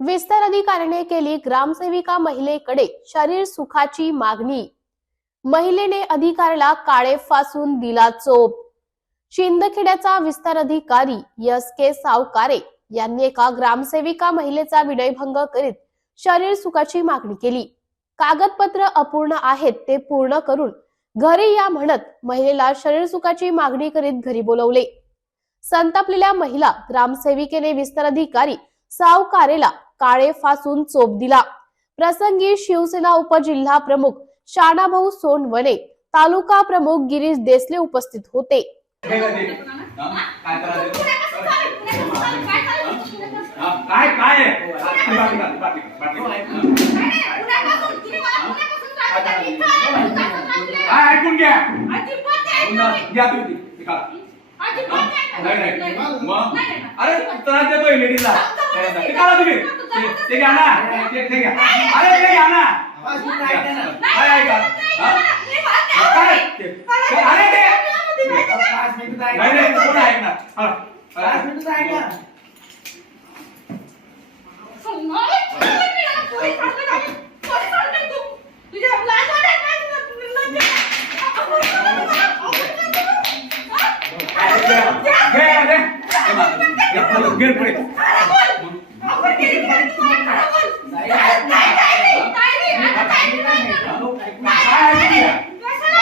विस्तार अधिकाऱ्याने केली ग्रामसेविका महिलेकडे शरीर सुखाची मागणी. महिलेने अधिकाऱ्याला काळे फासून दिला चोप. शिंदखेड्याचा विस्तार अधिकारी एस के सावकारे यांनी एका ग्रामसेविका महिलेचा विनयभंग करीत शरीर सुखाची मागणी केली. कागदपत्र अपूर्ण आहेत ते पूर्ण करून घरी या म्हणत महिलेला शरीर सुखाची मागणी करीत घरी बोलवले संतापलेल्या महिला ग्रामसेविकेने विस्तार अधिकारी सावकारेला काळे फासून चोप दिला प्रसंगी शिवसेना उपजिल्हा प्रमुख शाणाभाऊ सोनवणे तालुका प्रमुख गिरीश देसले उपस्थित होते हे? हा? काय. काय करायचं? पुण्यापासून. हा? काय काय आहे बाटली, बाटली, बाटली, बाटली. नाही, नाही, पुण्यापासून. तुम्ही मला पुण्यापासून सांगितलं. इथं आहे, इथं आहे. काय ऐकून घ्या. घ्या तुम्ही. ती. मग. अरे त्रास देतोय लेडीजला. ते काढा तुम्ही? ते- ते घ्या ना. ते ते घ्या. अरे ते घ्या ना. नाही नाही कोण ऐकणार? हा. हा. घे, पुढे.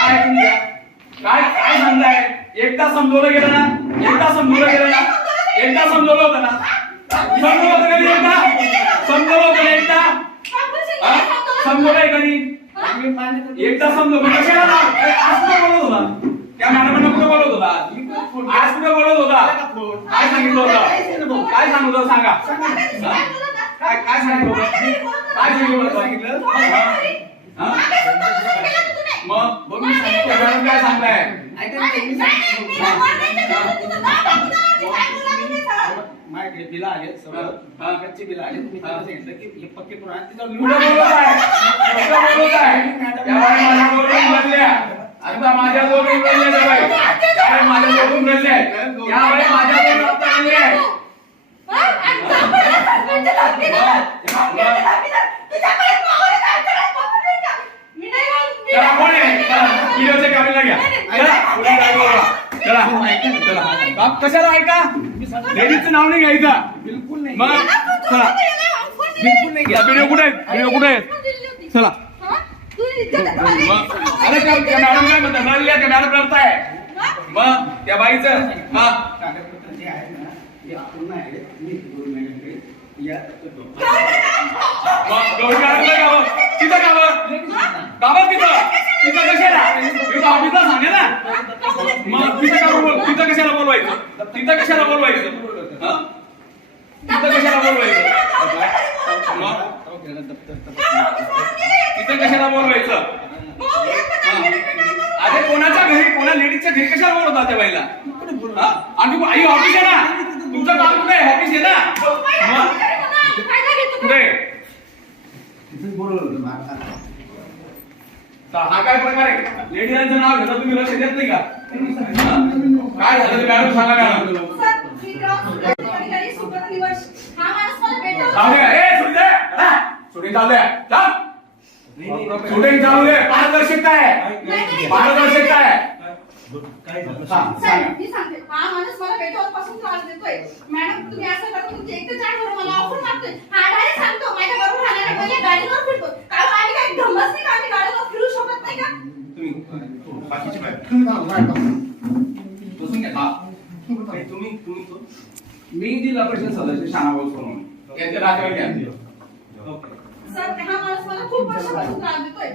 काय काय सांगताय एकदा समजवलं गेलं ना? एकदा समजवलं गेलं ना? एकदा समजवलं होतं ना? समजवलं होतं कधी एकदा? समजवलं होतं ना एकदा? समजवलंय कधी? एकदा समजवलं. कशाला ना? आज कुठं बोलत होता? त्या मॅडमांना कुठं बोलत होता? आज कुठं बोलत होता? काय सांगितलं होतं. काय सांगत सांगा? काय काय सांगितलं काय सांगितलं? मग बघ मी सांगितलं मॅडम काय सांगताय बिल आले हा. कच्चे बिल आले तुम्ही त्यांना सांगितलं की हे पक्के आणि. तिथं माझ्या दोन आता माझ्या दोन उमरल्या त्या बाई त्या बाई माझ्या दोन उमरल्या त्या बाई माझ्या दोन रक्तामध्ये आहे चला कोण आहे चला व्हिडिओच्या कामीला घ्या. चला पुढे काय बोला चला. चला बाप कशाला ऐका? लेडीजचं नाव नाही घ्यायचं. बिलकुल नाही. मग चला. बिलकुल नाही या व्हिडिओ कुठे आहेत? व्हिडिओ कुठे आहेत? चला. अरे त्या मॅडम काय म्हणतात? मॅडम रडताय. मग? त्या बाईचं हा. कागदपत्र जे आहे ना ते अपूर्ण आहे तिथं तिथं तिथं कशाला ऑफिसला सांगे ना मग तिथं का बोल तिथं कशाला बोलवायचं? तिथं कशाला बोलवायचं? तिथं कशाला बोलवायचं मग तिथं कशाला बोलवायचं अरे कोणाच्या घरी कोणा लेडीजच्या घरी कशाला बोलवतात त्या बाईला? आणि आई ऑफिस आहे ना? तुमचं काम कुठे आहे? ऑफिस आहे ना? कुठे हा काय प्रकार आहे? लेडीजांचं नाव घेता तुम्ही लक्ष देत नाही का? काय झालं? मॅडम सांगा मॅडम. जाऊ दे ए सुटी दे. हा? सुटी चालू दे चल शूटिंग चालू दे. पारदर्शकता आहे. पारदर्शकता आहे. हा, सांगा. मी सांगते. हा माणूस मला भेटवतपासून त्रास देतोय. मॅडम तुम्ही असं करा तुमचे एक ते चार घर मला ऑफर मागतोय हा डायरेक्ट सांगतो माझ्या बरोबर राहणाऱ्या पहिले गाडीवर फिरतो कारण आम्ही काही धमच नाही का आम्ही गाडीवर फिरू शकत नाही का तुम्ही बाकीची बाई बसून घ्या हा. नाही, तुम्ही तुम्ही तो- मी जिल्हा परिषद सदस्य शानाभाऊ सोनवणे यांचे नातेवाईक आहेत सर हा माणूस मला खूप वर्षापासून त्रास देतोय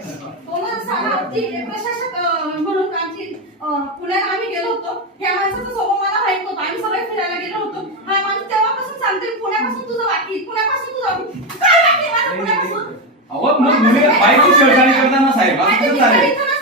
दोन हजार सहा ती प्रशासक अं, म्हणून आमची अं, पुण्याला आम्ही गेलो होतो. ह्या माणसाचा स्वभाव मला माहीत नव्हता. आम्ही सगळे फिरायला गेलो होतो. हा माणूस तेव्हापासून सांगते पुण्यापासून तुझं वाकी पुण्यापासून तुझं काय वाकी माझं पुण्यापासून? अहो मग तुम्ही बाईकची छेडछाडी करताना साहेब असं माझे कसं मिस्टर चालेल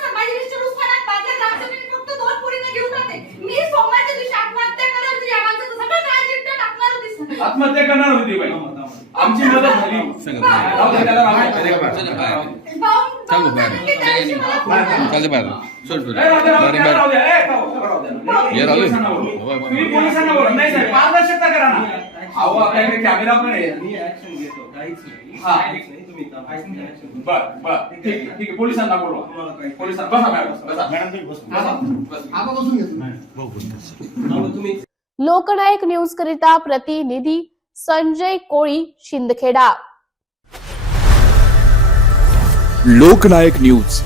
दे. ये, राहू दे. पोलिसांना बोलवा. तुम्ही पोलिसांना बोलवा. नाही साहेब पारदर्शकता करा ना. अहो आपल्याकडे कॅमेरा पण आहे. घेतो. पोलिसांना बोलवा. पोलिसांना बसा मॅडम. बसा. मॅडम बसून बसा. बसा. अहो, तुम्ही लोकनायक न्यूज करिता प्रतिनिधी संजय कोळी शिंदखेडा. लोकनायक न्यूज.